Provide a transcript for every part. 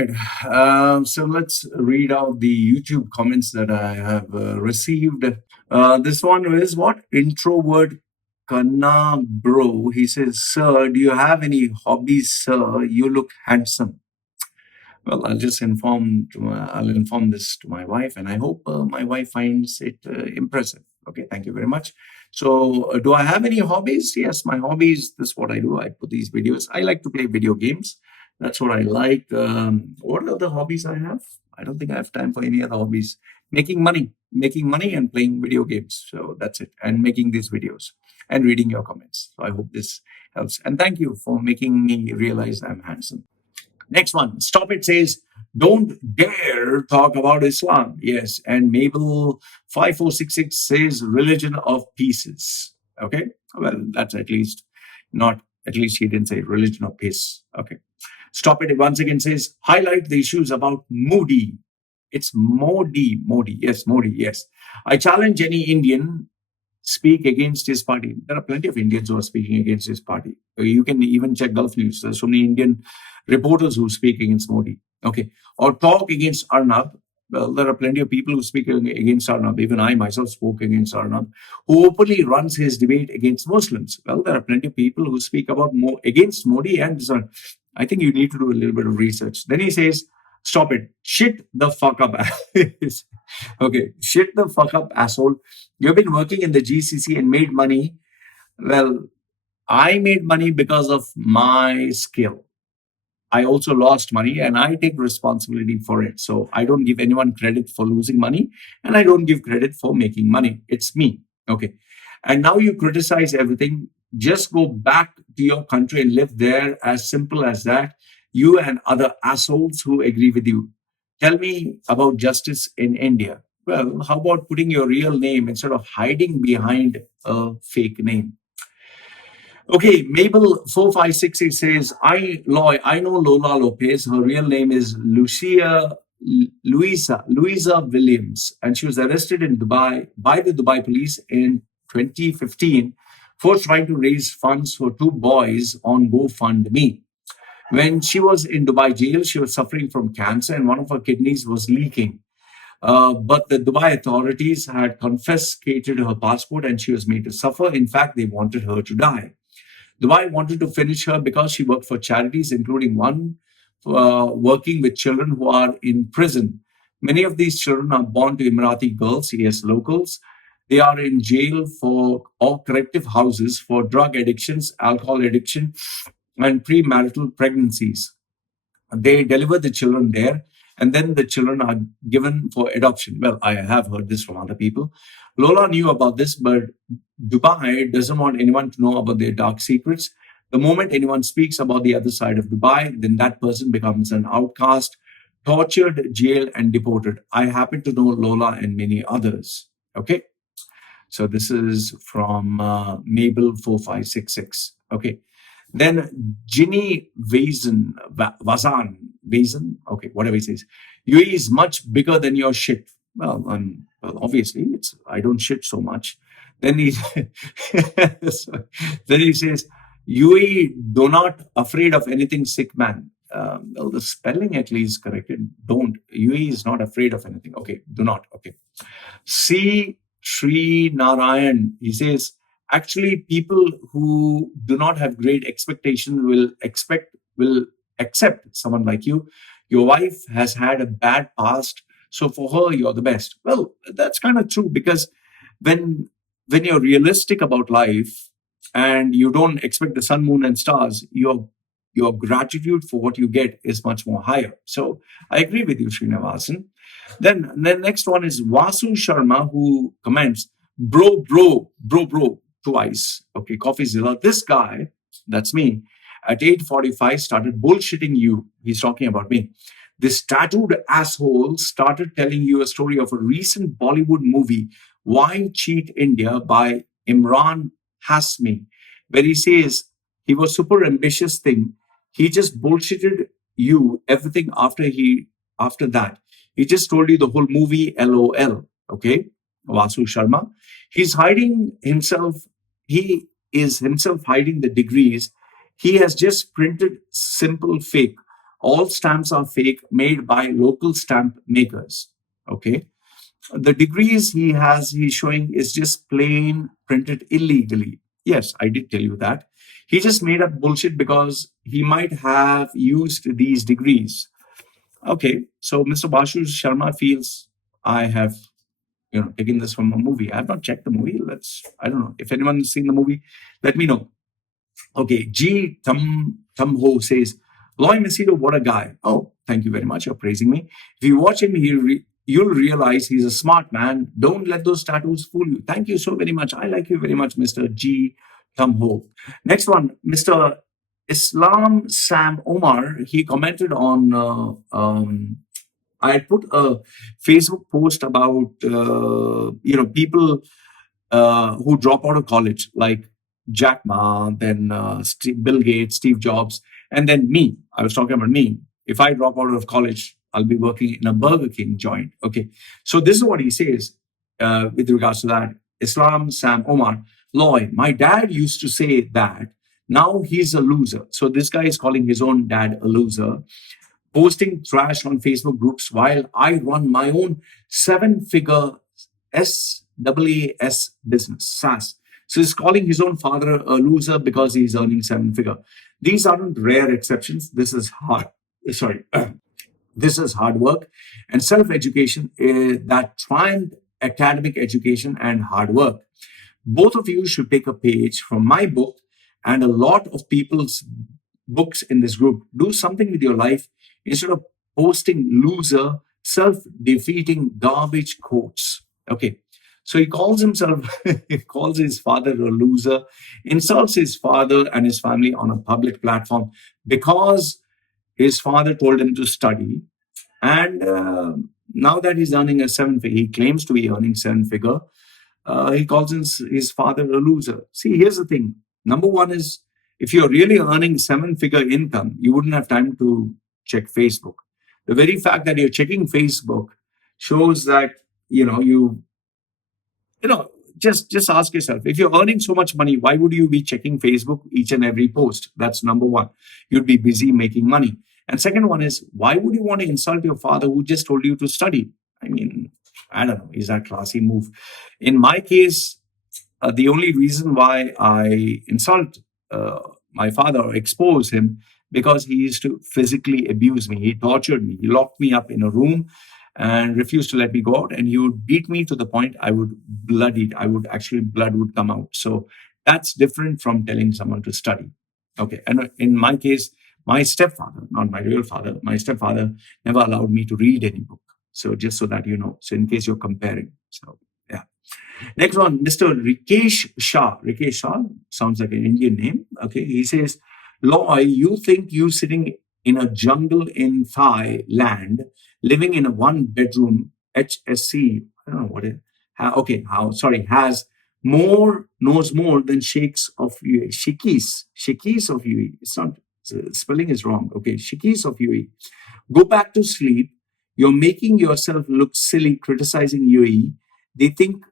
right. So let's read out the YouTube comments that I have received. This one is what? Introvert Kanna Bro. He says, Sir, do you have any hobbies, sir? You look handsome. Well, I'll inform this to my wife, and I hope my wife finds it impressive. Okay, thank you very much. So, do I have any hobbies? Yes, my hobbies. This is what I do. I put these videos. I like to play video games. That's what I like. What other hobbies I have? I don't think I have time for any other hobbies. Making money, and playing video games. So that's it. And making these videos and reading your comments. So I hope this helps. And thank you for making me realize I'm handsome. Next one. Stop It says, don't dare talk about Islam. Yes. And Mabel 5466 says, religion of pieces. Okay. Well, that's at least he didn't say religion of peace. Okay. Stop It once again says, highlight the issues about Modi. It's Modi. Yes, Modi. Yes. I challenge any Indian speak against his party. There are plenty of Indians who are speaking against his party. You can even check Gulf News. There's so many Indian reporters who speak against Modi. Okay. Or talk against Arnab. Well, there are plenty of people who speak against Arnab. Even I myself spoke against Arnab, who openly runs his debate against Muslims. Well, there are plenty of people who speak about against Modi and so on. I think you need to do a little bit of research. Then he says, stop it. Shit the fuck up. Okay. Shit the fuck up, asshole. You've been working in the GCC and made money. Well, I made money because of my skill. I also lost money and I take responsibility for it. So I don't give anyone credit for losing money and I don't give credit for making money. It's me. Okay. And now you criticize everything. Just go back to your country and live there. As simple as that. You and other assholes who agree with you. Tell me about justice in India. Well, how about putting your real name instead of hiding behind a fake name? Okay, Mabel 4568 says, I know Lola Lopez. Her real name is Louisa Williams, and she was arrested in Dubai by the Dubai police in 2015 for trying to raise funds for two boys on GoFundMe. When she was in Dubai jail, she was suffering from cancer and one of her kidneys was leaking. But the Dubai authorities had confiscated her passport and she was made to suffer. In fact, they wanted her to die. Dubai wanted to finish her because she worked for charities, including one working with children who are in prison. Many of these children are born to Emirati girls, yes, locals. They are in jail or corrective houses for drug addictions, alcohol addiction, and premarital pregnancies. They deliver the children there, and then the children are given for adoption. Well, I have heard this from other people. Lola knew about this, but Dubai doesn't want anyone to know about their dark secrets. The moment anyone speaks about the other side of Dubai, then that person becomes an outcast, tortured, jailed, and deported. I happen to know Lola and many others. Okay. So this is from Mabel 4566. Okay. Then Ginny Vazan, okay, whatever he says. UAE is much bigger than your shit. Well, obviously, I don't shit so much. Then he says, UAE do not afraid of anything, sick man. Well, the spelling at least corrected. Don't. UAE is not afraid of anything. Okay, do not. Okay. C. Sri Narayan, he says, actually, people who do not have great expectations will accept someone like you. Your wife has had a bad past, so for her, you're the best. Well, that's kind of true because when you're realistic about life and you don't expect the sun, moon, and stars, your gratitude for what you get is much more higher. So I agree with you, Srinivasan. Then the next one is Vasu Sharma, who comments, bro, twice. Okay, CoffeeZilla. This guy, that's me, at 8:45 started bullshitting you. He's talking about me. This tattooed asshole started telling you a story of a recent Bollywood movie, Why Cheat India by Imran Hasmi, where he says he was super ambitious thing. He just bullshitted you everything after that. He just told you the whole movie, LOL. Okay, Vasu Sharma. He's hiding himself. He is himself hiding the degrees. He has just printed simple fake. All stamps are fake, made by local stamp makers. Okay. The degrees he's showing is just plain printed illegally. Yes, I did tell you that. He just made up bullshit because he might have used these degrees. Okay, so Mr. Bashu Sharma feels I have, taken this from a movie. I have not checked the movie. I don't know. If anyone's seen the movie, let me know. Okay, G. Tam Ho says, Loy Machedo, what a guy. Oh, thank you very much. You're praising me. If you watch him, you'll realize he's a smart man. Don't let those tattoos fool you. Thank you so very much. I like you very much, Mr. G. Tam Ho. Next one, Mr. Islam Sam Omar. He commented on. I had put a Facebook post about people who drop out of college, like Jack Ma, then Bill Gates, Steve Jobs, and then me. I was talking about me. If I drop out of college, I'll be working in a Burger King joint. Okay. So this is what he says with regards to that. Islam Sam Omar, Loy, my dad used to say that. Now he's a loser. So this guy is calling his own dad a loser, posting trash on Facebook groups while I run my own seven-figure SaaS business, SaaS. So he's calling his own father a loser because he's earning seven-figure. These aren't rare exceptions. This is hard. Sorry. This is hard work and self-education that triumph academic education and hard work. Both of you should take a page from my book and a lot of people's books in this group. Do something with your life instead of posting loser, self-defeating garbage quotes. Okay. So he calls he calls his father a loser, insults his father and his family on a public platform because his father told him to study. And now that he's earning a seven-figure, he claims to be earning seven-figure, he calls his father a loser. See, here's the thing. Number one is, if you're really earning seven-figure income, you wouldn't have time to check Facebook. The very fact that you're checking Facebook shows that, just ask yourself, if you're earning so much money, why would you be checking Facebook each and every post? That's number one. You'd be busy making money. And second one is, why would you want to insult your father who just told you to study? I mean, I don't know. Is that a classy move? In my case, the only reason why I insult my father or expose him, because he used to physically abuse me. He tortured me. He locked me up in a room and refused to let me go out. And he would beat me to the point I would blood it. Blood would come out. So that's different from telling someone to study. Okay. And in my case, my stepfather, not my real father, my stepfather never allowed me to read any book. So just so that you know. So in case you're comparing. So yeah. Next one, Mr. Rikesh Shah. Rikesh Shah sounds like an Indian name. Okay. He says, Loy, you think you sitting in a jungle in Thailand, living in a one-bedroom HSC, I don't know what it knows more than sheikhs of UAE. Sheikhs of UAE. It's not, spelling is wrong. Okay, sheikhs of UAE. Go back to sleep. You're making yourself look silly criticizing UAE. They think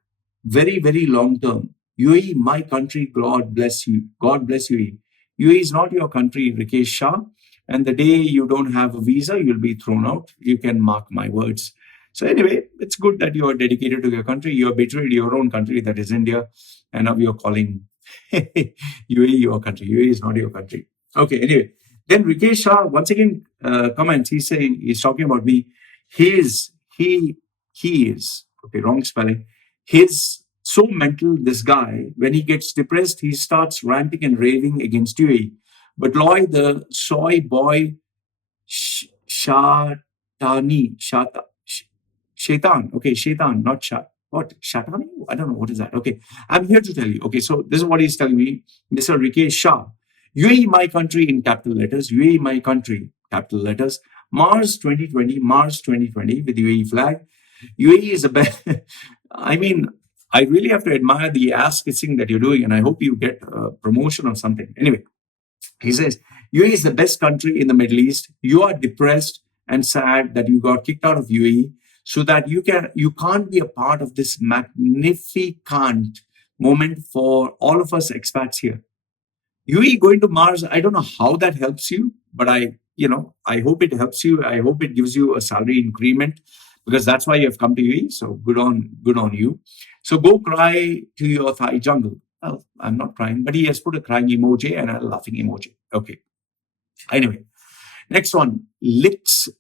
very, very long term. UAE, my country, God bless you. God bless UAE. UAE is not your country, Rikesh Shah. And the day you don't have a visa, you'll be thrown out. You can mark my words. So anyway, it's good that you are dedicated to your country. You have betrayed your own country, that is India. And now you're calling UAE your country. UAE is not your country. Okay, anyway. Then Rikesh Shah, once again, comments. He's talking about me. He is, okay, wrong spelling. He's so mental, this guy, when he gets depressed, he starts ranting and raving against UAE. But Loy, the soy boy, Shaitan, okay, Shaitan, not Shat. What? Shatani? I don't know. What is that? Okay, I'm here to tell you. Okay, so this is what he's telling me. Mr. Rikesh Shah. UAE, my country in capital letters. UAE, my country, capital letters. Mars 2020 with the UAE flag. UAE is the best. I mean, I really have to admire the ass kissing that you're doing, and I hope you get a promotion or something. Anyway, he says, UAE is the best country in the Middle East. You are depressed and sad that you got kicked out of UAE, so that you can't be a part of this magnificent moment for all of us expats here. UAE going to Mars, I don't know how that helps you, but I I hope it helps you. I hope it gives you a salary increment, because that's why you have come to UAE. So good on you. So go cry to your Thai jungle. Well, I'm not crying, but he has put a crying emoji and a laughing emoji. Okay. Anyway, next one, Lixwin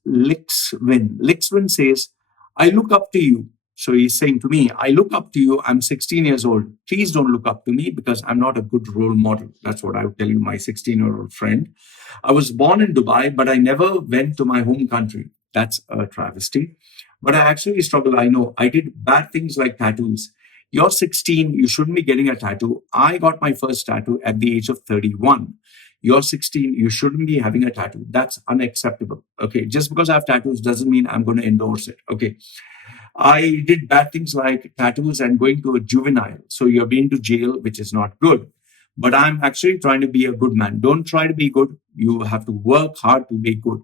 says, I look up to you. So he's saying to me, I look up to you. I'm 16 years old. Please don't look up to me because I'm not a good role model. That's what I would tell you, my 16-year-old friend. I was born in Dubai, but I never went to my home country. That's a travesty. But I actually struggle. I know I did bad things like tattoos. You're 16, you shouldn't be getting a tattoo. I got my first tattoo at the age of 31. You're 16, you shouldn't be having a tattoo. That's unacceptable. Okay. Just because I have tattoos doesn't mean I'm going to endorse it. Okay. I did bad things like tattoos and going to a juvenile. So you're being to jail, which is not good. But I'm actually trying to be a good man. Don't try to be good. You have to work hard to be good.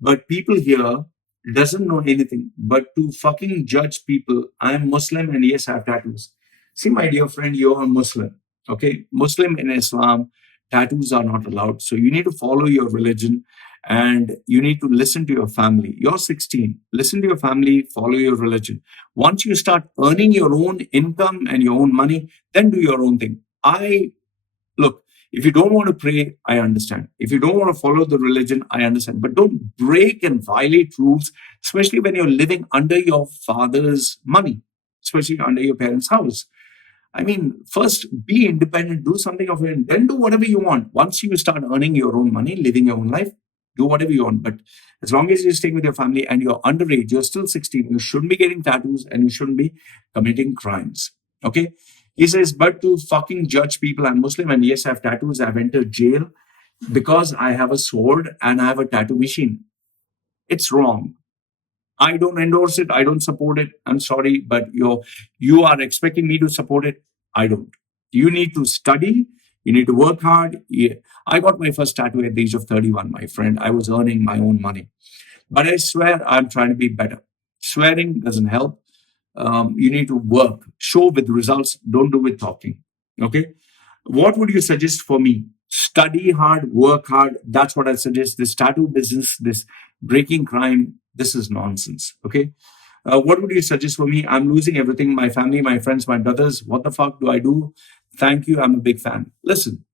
But people here doesn't know anything but to fucking judge people. I'm Muslim and yes, I have tattoos. See, my dear friend, you're a Muslim. Okay. Muslim in Islam, tattoos are not allowed. So you need to follow your religion and you need to listen to your family. You're 16. Listen to your family, follow your religion. Once you start earning your own income and your own money, then do your own thing. Look, if you don't want to pray, I understand. If you don't want to follow the religion, I understand. But don't break and violate rules, especially when you're living under your father's money, especially under your parents' house. I mean, first be independent, do something of it, then do whatever you want. Once you start earning your own money, living your own life, do whatever you want. But as long as you're staying with your family and you're underage, you're still 16, you shouldn't be getting tattoos and you shouldn't be committing crimes. Okay? He says, but to fucking judge people, I'm Muslim and yes, I have tattoos. I've entered jail because I have a sword and I have a tattoo machine. It's wrong. I don't endorse it. I don't support it. I'm sorry, but you are expecting me to support it. I don't. You need to study. You need to work hard. Yeah. I got my first tattoo at the age of 31, my friend. I was earning my own money. But I swear I'm trying to be better. Swearing doesn't help. You need to work. Show with results. Don't do with talking. Okay. What would you suggest for me? Study hard, work hard. That's what I suggest. This tattoo business, this breaking crime, this is nonsense. Okay. What would you suggest for me? I'm losing everything, my family, my friends, my brothers. What the fuck do I do? Thank you. I'm a big fan. Listen,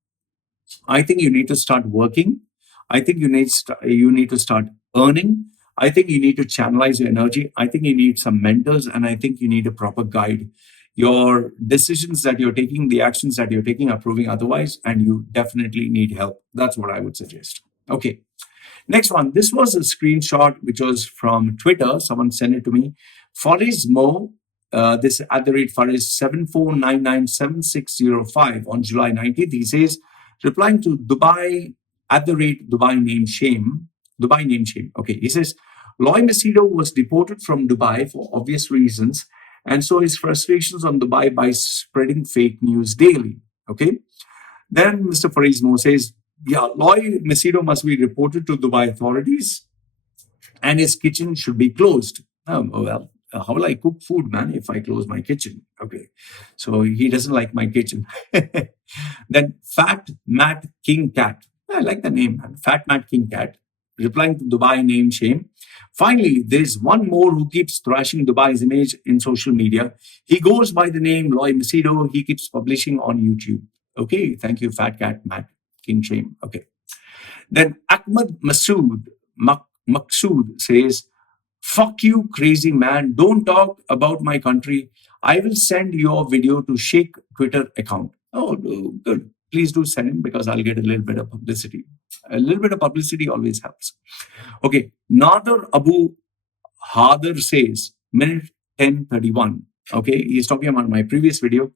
I think you need to start working. I think you need to start earning. I think you need to channelize your energy. I think you need some mentors, and I think you need a proper guide. Your decisions that you're taking, the actions that you're taking are proving otherwise, and you definitely need help. That's what I would suggest. Okay. Next one. This was a screenshot which was from Twitter. Someone sent it to me. Fariz Mo, this at the rate Fariz 74997605 on July 19th. He says, replying to Dubai at the rate Dubai name shame. Dubai name shame. Okay. He says, Loy Machedo was deported from Dubai for obvious reasons, and so his frustrations on Dubai by spreading fake news daily. Okay. Then Mr. Fariz Mo says, yeah, Loy Machedo must be reported to Dubai authorities and his kitchen should be closed. Well, how will I cook food, man, if I close my kitchen? Okay. So he doesn't like my kitchen. Then Fat Matt King Cat. I like the name, man. Fat Matt King Cat. Replying to Dubai name shame. Finally, there's one more who keeps thrashing Dubai's image in social media. He goes by the name Loy Machedo. He keeps publishing on YouTube. Okay. Thank you, Fat Cat Matt King shame. Okay. Then Ahmed Maksud says, fuck you, crazy man. Don't talk about my country. I will send your video to Sheikh Twitter account. Oh, good. Please do send him because I'll get a little bit of publicity. A little bit of publicity always helps. Okay. Nader Abu Hadar says, minute 10:31. Okay. He's talking about my previous video.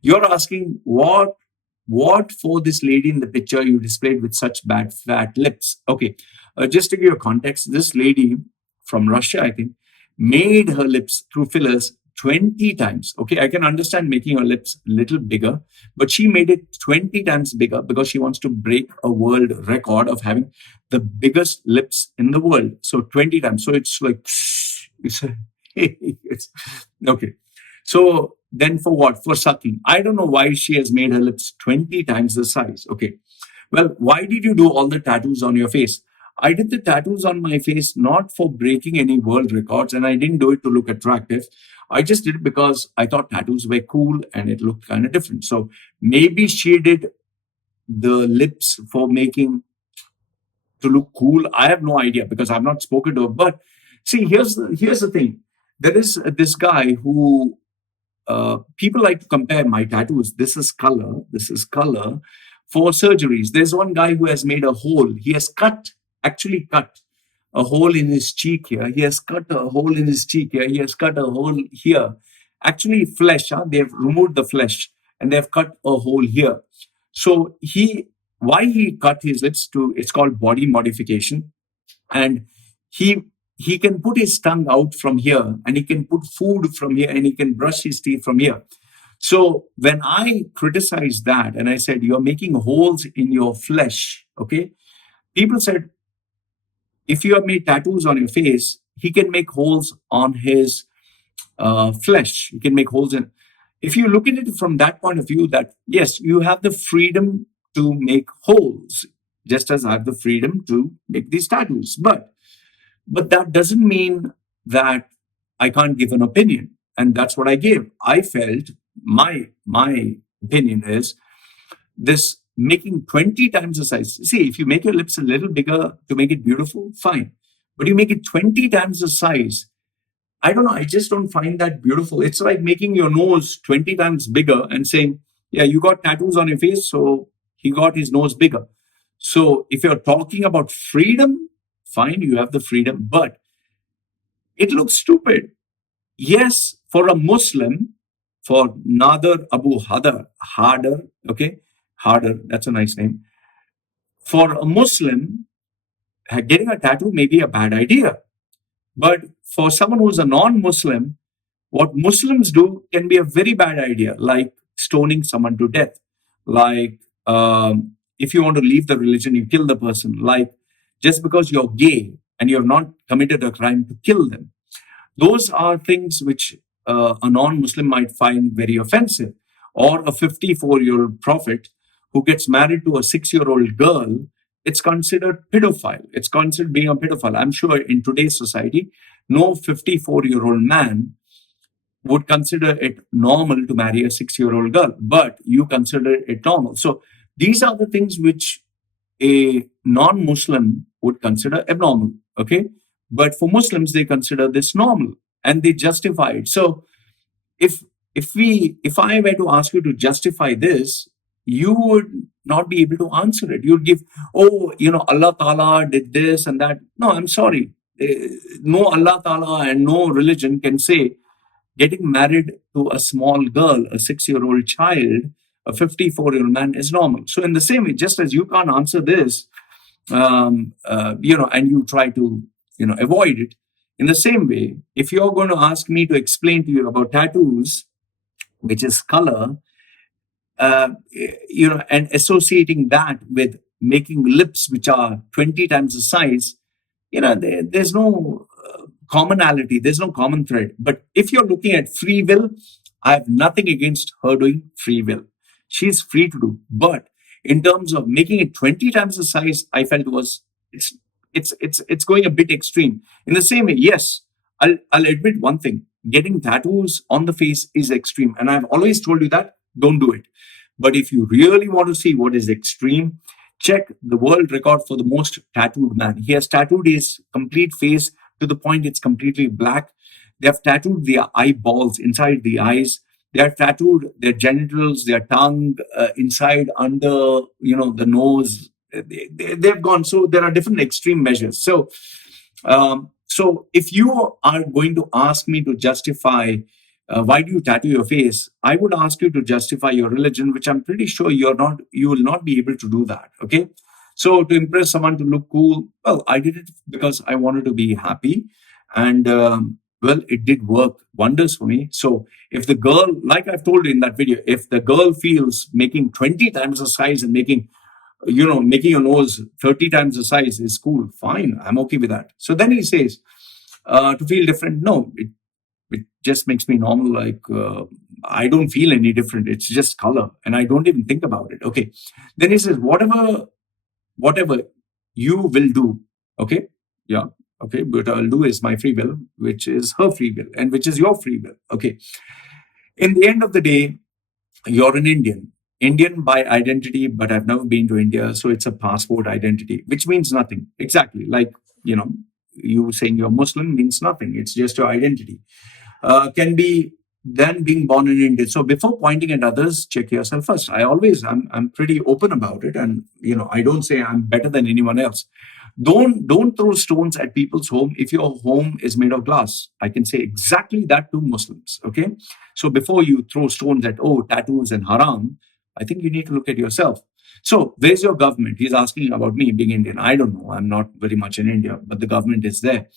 You're asking what for this lady in the picture you displayed with such bad fat lips. Okay. Just to give you a context, this lady from Russia, I think, made her lips through fillers 20 times. Okay, I can understand making her lips a little bigger, but she made it 20 times bigger because she wants to break a world record of having the biggest lips in the world. So 20 times. So it's like, it's okay. So then for what? For sucking. I don't know why she has made her lips 20 times the size. Okay. Well, why did you do all the tattoos on your face? I did the tattoos on my face not for breaking any world records, and I didn't do it to look attractive. I just did it because I thought tattoos were cool and it looked kind of different. So maybe she did the lips for making to look cool. I have no idea because I've not spoken to her. But see, here's the thing. There is this guy who people like to compare my tattoos. This is color. This is color for surgeries. There's one guy who has made a hole. He has actually cut a hole in his cheek here. He has cut a hole in his cheek here. He has cut a hole here. Actually, flesh. They've removed the flesh and they've cut a hole here. So why he cut his lips to? It's called body modification, and he he can put his tongue out from here, and he can put food from here, and he can brush his teeth from here. So when I criticized that and I said, you're making holes in your flesh, okay? People said, if you have made tattoos on your face, he can make holes on his flesh. He can make holes in. If you look at it from that point of view, that yes, you have the freedom to make holes, just as I have the freedom to make these tattoos. But that doesn't mean that I can't give an opinion. And that's what I gave. I felt my opinion is this making 20 times the size. See, if you make your lips a little bigger to make it beautiful, fine. But you make it 20 times the size. I don't know. I just don't find that beautiful. It's like making your nose 20 times bigger and saying, yeah, you got tattoos on your face, so he got his nose bigger. So if you're talking about freedom, fine, you have the freedom, but it looks stupid. Yes, for a Muslim, for Nader Abu Harder, okay, Harder, that's a nice name. For a Muslim, getting a tattoo may be a bad idea. But for someone who's a non Muslim, what Muslims do can be a very bad idea, like stoning someone to death. Like if you want to leave the religion, you kill the person. Like just because you're gay and you've not committed a crime to kill them. Those are things which a non Muslim might find very offensive. Or a 54-year-old prophet who gets married to a 6-year-old girl, it's considered pedophile. It's considered being a pedophile. I'm sure in today's society, no 54-year-old man would consider it normal to marry a 6-year-old girl, but you consider it normal. So these are the things which a non-Muslim would consider abnormal. Okay, but for Muslims they consider this normal and they justify it. So if if I were to ask you to justify this, you would not be able to answer it. You'd give, oh, Allah Ta'ala did this and that. No, I'm sorry. No Allah Ta'ala and no religion can say getting married to a small girl, a 6-year-old child, a 54-year-old man is normal. So in the same way, just as you can't answer this, and you try to, avoid it, in the same way, if you're going to ask me to explain to you about tattoos, which is color, and associating that with making lips which are 20 times the size, there's no commonality, there's no common thread. But if you're looking at free will, I have nothing against her doing free will. She's free to do. But in terms of making it 20 times the size, I felt it's going a bit extreme. In the same way, yes, I'll admit one thing. Getting tattoos on the face is extreme. And I've always told you that, don't do it. But if you really want to see what is extreme, check the world record for the most tattooed man. He has tattooed his complete face to the point it's completely black. They have tattooed their eyeballs inside the eyes. They have tattooed their genitals, their tongue, inside, under, the nose. They've gone. So there are different extreme measures. So if you are going to ask me to justify why do you tattoo your face, I would ask you to justify your religion, which I'm pretty sure you will not be able to do that. Okay. So to impress someone, to look cool, well, I did it because I wanted to be happy. And well, it did work wonders for me. So if the girl, like I've told you in that video, if the girl feels making 20 times the size and making your nose 30 times the size is cool, fine, I'm okay with that. So then he says, to feel different, no, it just makes me normal. Like, I don't feel any different. It's just color. And I don't even think about it. Okay. Then he says, whatever you will do, Okay. Yeah. Okay. What I'll do is my free will, which is her free will, and which is your free will. Okay. In the end of the day, you're an Indian by identity, but I've never been to India. So it's a passport identity, which means nothing. Exactly. Like, you know, you saying you're Muslim means nothing. It's just your identity. Can be then being born in India. So before pointing at others, check yourself first. I'm pretty open about it, and I don't say I'm better than anyone else. Don't throw stones at people's home if your home is made of glass. I can say exactly that to Muslims. Okay, so before you throw stones at tattoos and haram, I think you need to look at yourself. So where's your government? He's asking about me being Indian. I don't know. I'm not very much in India, but the government is there.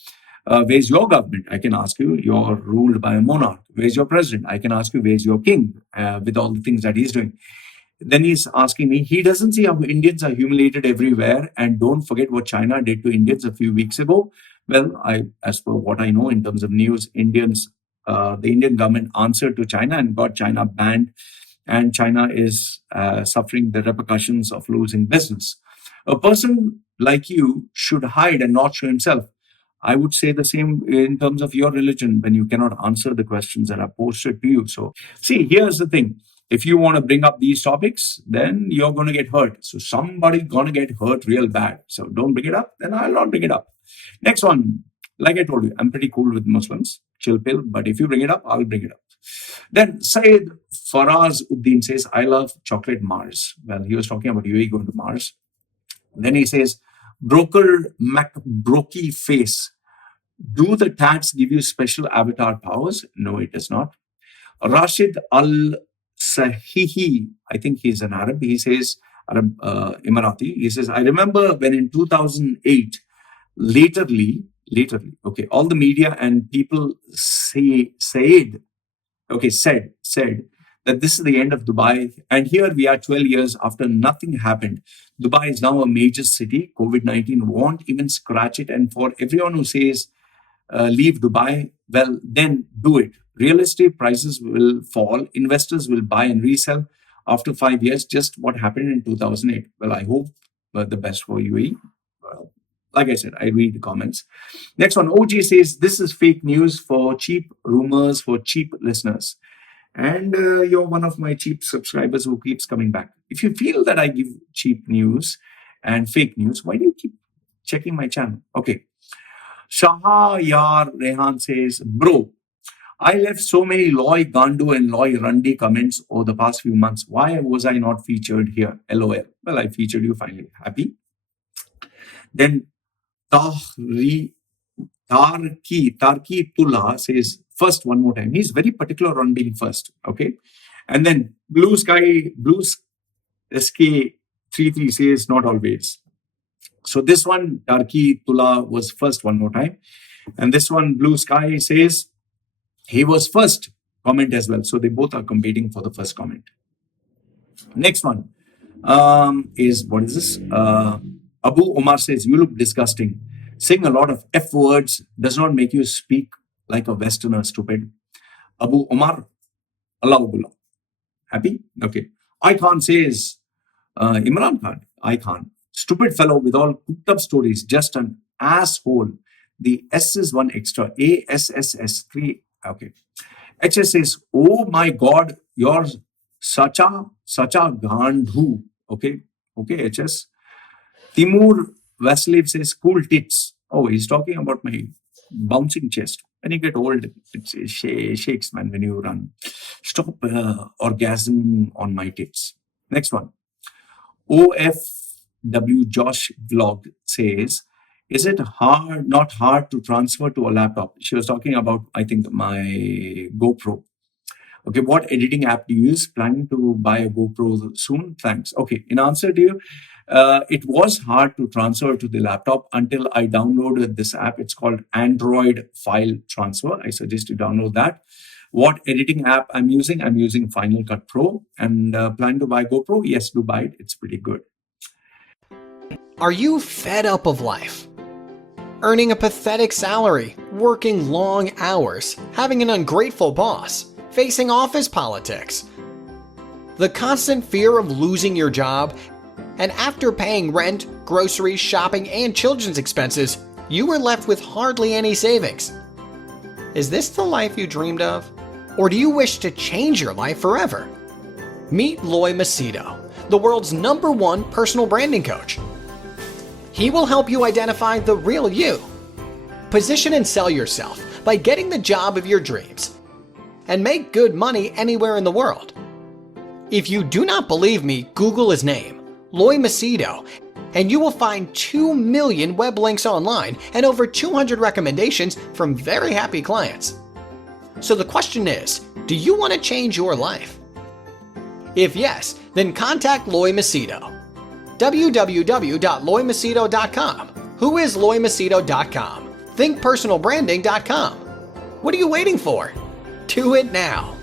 Where's your government? I can ask you. You're ruled by a monarch. Where's your president? I can ask you. Where's your king? With all the things that he's doing. Then he's asking me, he doesn't see how Indians are humiliated everywhere. And don't forget what China did to Indians a few weeks ago. Well, as per what I know in terms of news, the Indian government answered to China and got China banned. And China is suffering the repercussions of losing business. A person like you should hide and not show himself. I would say the same in terms of your religion when you cannot answer the questions that are posted to you. So, see, here's the thing. If you want to bring up these topics, then you're going to get hurt. So, somebody's going to get hurt real bad. So, don't bring it up, then I'll not bring it up. Next one. Like I told you, I'm pretty cool with Muslims, chill pill. But if you bring it up, I'll bring it up. Then Syed Faraz Uddin says, I love chocolate Mars. Well, he was talking about UAE going to Mars. Then he says, Broker MacBrokey face. Do the tats give you special avatar powers? No, it does not. Rashid Al Sahihi, I think he's an Arab. He says, Emirati. He says, I remember when in 2008, laterly, okay, all the media and people said that this is the end of Dubai. And here we are 12 years after nothing happened. Dubai is now a major city. COVID-19 won't even scratch it. And for everyone who says, leave Dubai, well, then do it. Real estate prices will fall. Investors will buy and resell after 5 years. Just what happened in 2008. Well, I hope the best for UAE. Well, like I said, I read the comments. Next one, OG says, this is fake news for cheap rumors for cheap listeners. And you're one of my cheap subscribers who keeps coming back. If you feel that I give cheap news and fake news, why do you keep checking my channel? Okay. Shahayar Rehan says, bro, I left so many Loy Gandu and Loy Randi comments over the past few months. Why was I not featured here? LOL. Well, I featured you finally. Happy? Then Tarki Tula says, first one more time. He's very particular on being first. Okay. And then Blue SK33 says, not always. So this one, Tarki Tula was first one more time. And this one, Blue Sky says, he was first comment as well. So they both are competing for the first comment. Next one is, what is this? Abu Omar says, you look disgusting. Saying a lot of F words does not make you speak like a Westerner, stupid. Abu Omar, Allahullah. Happy? Okay. I can't says Imran Khan. I can't. Stupid fellow with all cooked up stories, just an asshole. The S is one extra. ASSS3. Okay. HS says, oh my God, you're such a gandhu. Okay. Okay, HS. Timur Vasilev says, cool tits. Oh, he's talking about my bouncing chest. When you get old, it shakes, man, when you run. Stop orgasm on my tits. Next one. OFW Josh Vlog says, is it not hard to transfer to a laptop? She was talking about, I think, my GoPro. Okay, what editing app do you use? Planning to buy a GoPro soon? Thanks. Okay, in answer to you, it was hard to transfer to the laptop until I downloaded this app. It's called Android File Transfer. I suggest you download that. What editing app I'm using? I'm using Final Cut Pro. And plan to buy GoPro? Yes, do buy it. It's pretty good. Are you fed up of life? Earning a pathetic salary, working long hours, having an ungrateful boss, facing office politics. The constant fear of losing your job And after paying rent, groceries, shopping, and children's expenses, you were left with hardly any savings. Is this the life you dreamed of? Or do you wish to change your life forever? Meet Loy Machedo, the world's #1 personal branding coach. He will help you identify the real you. Position and sell yourself by getting the job of your dreams. And make good money anywhere in the world. If you do not believe me, Google his name, Loy Machedo, and you will find 2 million web links online and over 200 recommendations from very happy clients. So the question is, do you want to change your life? If yes, then contact Loy Machedo. www.loymachedo.com. Who is loymachedo.com? Thinkpersonalbranding.com. What are you waiting for? Do it now.